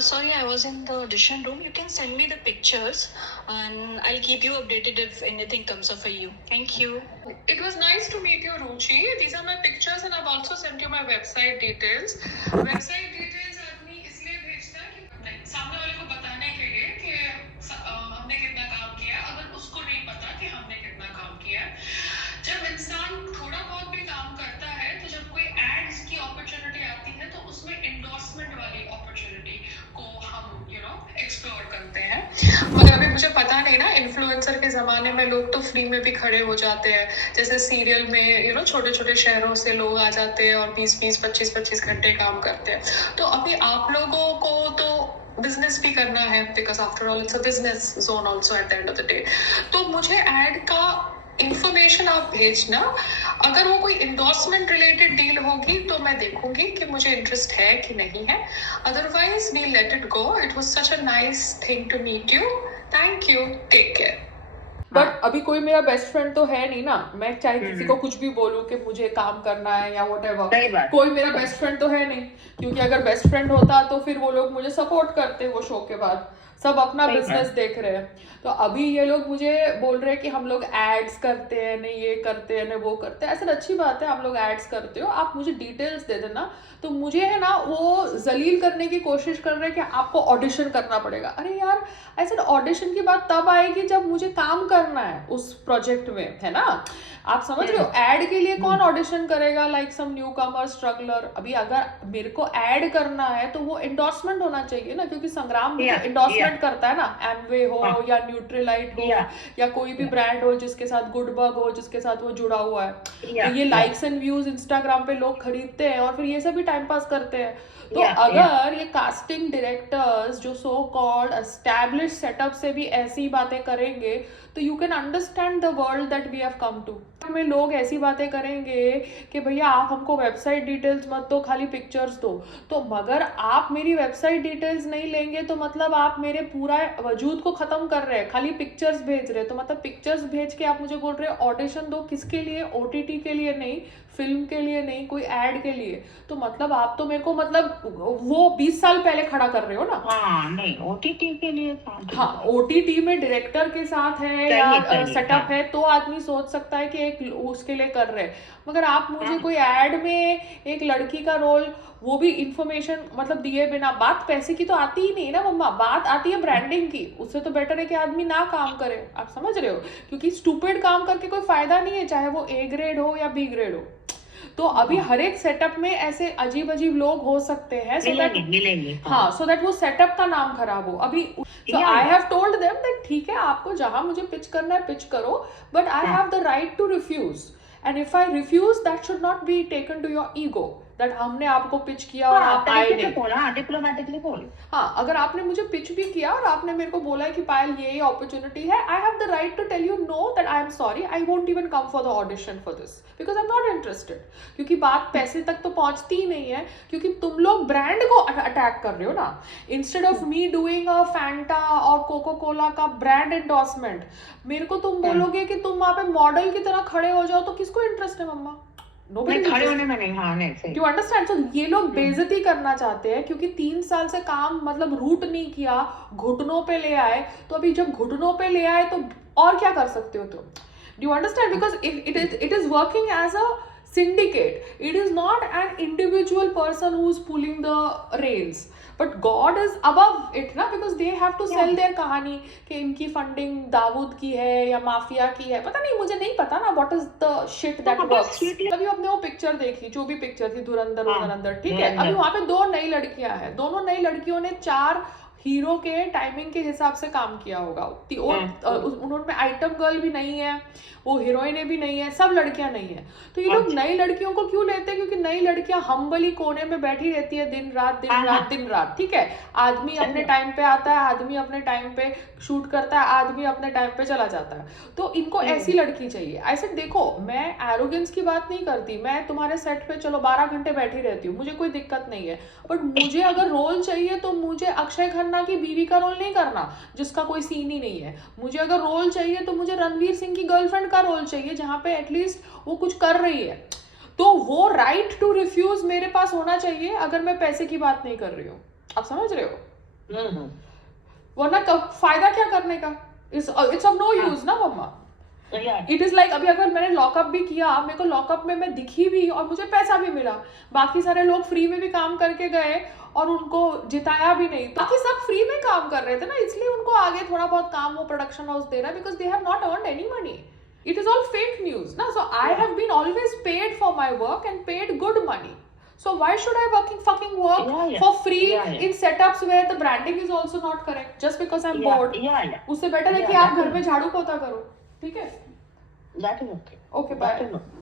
Sorry, I was in the audition room. You can send me the pictures and I'll keep you updated if anything comes up for you. Thank you. It was nice to meet you, Ruchi. These are my pictures and I've also sent you my website details. Website details आदमी इसलिए भेजता है कि सामने वाले को बताने के लिए कि हमने कितना काम किया, अगर उसको नहीं पता कि हमने कितना काम किया। जब इंसान थोड़ा बहुत भी काम करता है तो जब कोई एड्स की अपॉर्चुनिटी आती है तो उसमें एंडोर्समेंट वाली अपॉर्चुनिटी को हम एक्सप्लोर करते हैं। मगर अभी मुझे पता नहीं ना, इन्फ्लुएंसर के जमाने में लोग तो फ्री में भी खड़े हो जाते हैं। जैसे सीरियल में छोटे छोटे शहरों से लोग आ जाते हैं और 20-20 25-25 घंटे काम करते हैं। तो अभी आप लोगों को तो बिजनेस भी करना है, because after all it's a business zone also at the end of the day. तो मुझे एड का इंफॉर्मेशन आप भेजना। अगर वो कोई इंडोर्समेंट रिलेटेड डील होगी तो मैं देखूंगी कि मुझे इंटरेस्ट है कि नहीं है। Otherwise we let it go. It was such a nice thing to meet you. Thank you, take care. But अभी कोई मेरा बेस्ट फ्रेंड तो है नहीं ना, मैं चाहे किसी को कुछ भी बोलूं कि मुझे काम करना है या व्हाटएवर, कोई मेरा बेस्ट फ्रेंड तो है नहीं। क्योंकि अगर बेस्ट फ्रेंड होता तो फिर वो लोग मुझे सपोर्ट करते। वो शो के बाद सब अपना बिजनेस देख रहे हैं। तो अभी ये लोग मुझे बोल रहे हैं कि हम लोग एड्स करते हैं, नहीं ये करते हैं, नहीं वो करते हैं। ऐसा अच्छी बात है, आप लोग एड्स करते हो, आप मुझे डिटेल्स दे देना। तो मुझे है ना वो जलील करने की कोशिश कर रहे हैं कि आपको ऑडिशन करना पड़ेगा। अरे यार, ऐसे ऑडिशन की बात तब आएगी जब मुझे काम करना है उस प्रोजेक्ट में, है ना। आप समझ रहे हो, एड के लिए कौन ऑडिशन करेगा, लाइक सम न्यू कमर स्ट्रगलर। अभी अगर मेरे को एड करना है तो वो एंडोर्समेंट होना चाहिए ना, क्योंकि संग्राम भी एंडोर्समेंट करता है ना। एमवे हो या न्यूट्रीलाइट हो या कोई भी ब्रांड हो जिसके साथ गुडबग हो, जिसके साथ वो जुड़ा हुआ है। तो ये लाइक्स एंड व्यूज इंस्टाग्राम पे लोग खरीदते हैं और फिर ये सब भी टाइम पास करते हैं। तो अगर ये कास्टिंग डायरेक्टर्स जो सो कॉल्ड एस्टैब्लिश सेटअप से भी ऐसी बातें करेंगे तो you can understand the world that we have come to. में लोग ऐसी बातें करेंगे कि भैया आप हमको वेबसाइट डिटेल्स मत दो, खाली पिक्चर्स दो। तो मगर आप मेरी वेबसाइट डिटेल्स नहीं लेंगे तो मतलब आप मेरे पूरा वजूद को खत्म कर रहे हैं। खाली पिक्चर्स भेज रहे हैं, तो मतलब पिक्चर्स भेज के आप मुझे बोल रहे हो ऑडिशन दो। किसके लिए? ओटीटी के लिए नहीं, फिल्म के लिए नहीं, कोई एड के लिए। तो मतलब आप तो मेरे को मतलब वो 20 साल पहले खड़ा कर रहे हो ना। हाँ, नहीं ओटीटी के लिए। हाँ, ओटीटी में डायरेक्टर के साथ है या सेटअप है तो आदमी सोच सकता है कि एक उसके लिए कर रहे हैं। मगर आप मुझे कोई एड में एक लड़की का रोल, वो भी इंफॉर्मेशन मतलब दिए बिना, बात पैसे की तो आती ही नहीं ना मम्मा, बात आती है ब्रांडिंग की। उससे तो बेटर है कि आदमी ना काम करे। आप समझ रहे हो, क्योंकि स्टूपिड काम करके कोई फायदा नहीं है, चाहे वो ए ग्रेड हो या बी ग्रेड हो। तो अभी हर एक सेटअप में ऐसे अजीब अजीब लोग हो सकते हैं, मिलेंगे। हाँ, सो दैट वो सेटअप का नाम खराब हो। अभी so I have told them that ठीक है, आपको जहां मुझे पिच करना है पिच करो, but I have the right to refuse. And if I refuse that should not be taken to your ego that हमने आपको पिच किया और आप आए नहीं। डिप्लोमेटिकली बोल। हाँ, अगर आपने मुझे पिच भी किया और आपने मेरे को बोला है कि पायल ये अपॉर्चुनिटी है, I have the right to tell you no that I am sorry, I won't even come for the audition for this because I am not interested. क्योंकि बात पैसे तक तो पहुंचती ही नहीं है, क्योंकि तुम लोग ब्रांड को अटैक कर रहे हो ना। Instead of me doing a Fanta और कोको कोला का ब्रांड एंडोर्समेंट, मेरे को तुम बोलोगे कि तुम वहां पे मॉडल की तरह खड़े हो जाओ, तो किसको इंटरेस्ट है मम्मा? खड़े होने में नहीं। हाँ, नहीं। Do you understand? So, ये लोग बेइज्जती करना चाहते हैं क्योंकि 3 साल से काम मतलब रूट नहीं किया, घुटनों पे ले आए। तो अभी जब घुटनों पे ले आए तो और क्या कर सकते हो तुम? Do you understand? Because it is working as a syndicate. It is not an individual person who is pulling the reins. But God is above it ना, because they have to sell their कहानी कि इनकी funding Dawood की है या mafia की है। पता नहीं, मुझे नहीं पता ना what is the shit that works। अभी हमने वो पिक्चर देखी, जो भी पिक्चर थी धुरंधर, ठीक है। अभी वहां पे 2 नई लड़कियां हैं, दोनों नई लड़कियों ने 4 हीरो के टाइमिंग के हिसाब से काम किया होगा। उन्होंने आइटम गर्ल भी नहीं है, वो हीरोइन भी नहीं है, सब लड़कियां नहीं है। तो ये लोग नई लड़कियों को क्यों लेते हैं? क्योंकि नई लड़कियां हम्बली कोने में बैठी रहती है दिन रात, ठीक है। आदमी अपने टाइम पे आता है, आदमी अपने टाइम पे शूट करता है, आदमी अपने टाइम पे चला जाता है। तो इनको ऐसी लड़की चाहिए। ऐसे देखो, मैं एरोगेंस की बात नहीं करती, मैं तुम्हारे सेट पे चलो 12 घंटे बैठी रहती हूँ, मुझे कोई दिक्कत नहीं है। बट मुझे अगर रोल चाहिए तो मुझे अक्षय खन्ना की बीवी का रोल नहीं करना जिसका कोई सीन ही नहीं है। मुझे अगर रोल चाहिए तो मुझे रणवीर सिंह की गर्लफ्रेंड का रोल चाहिए जहां पे एटलीस्ट वो कुछ कर रही है। तो वो राइट टू रिफ्यूज मेरे पास होना चाहिए अगर मैं पैसे की बात नहीं कर रही हूँ। आप समझ रहे हो? वरना फायदा क्या करने का? इट्स ऑफ नो यूज ना मम्मा. इट इज लाइक अभी अगर मैंने लॉकअप भी किया, मेरे को लॉकअप में मैं दिखी भी और मुझे पैसा भी मिला. बाकी सारे लोग फ्री में भी काम करके गए और उनको जिताया भी नहीं. बाकी सब फ्री में काम कर रहे थे ना, इसलिए उनको आगे थोड़ा बहुत काम वो प्रोडक्शन हाउस दे रहा है, because they have not earned any money. It is all fake news ना. So I have been always paid for my work and paid good money. So why should I fucking work for free in setups where the branding is also not correct just because I'm bored? उससे better है कि आप घर में झाड़ू पोता करो. ठीक है? That is okay. Okay, bye.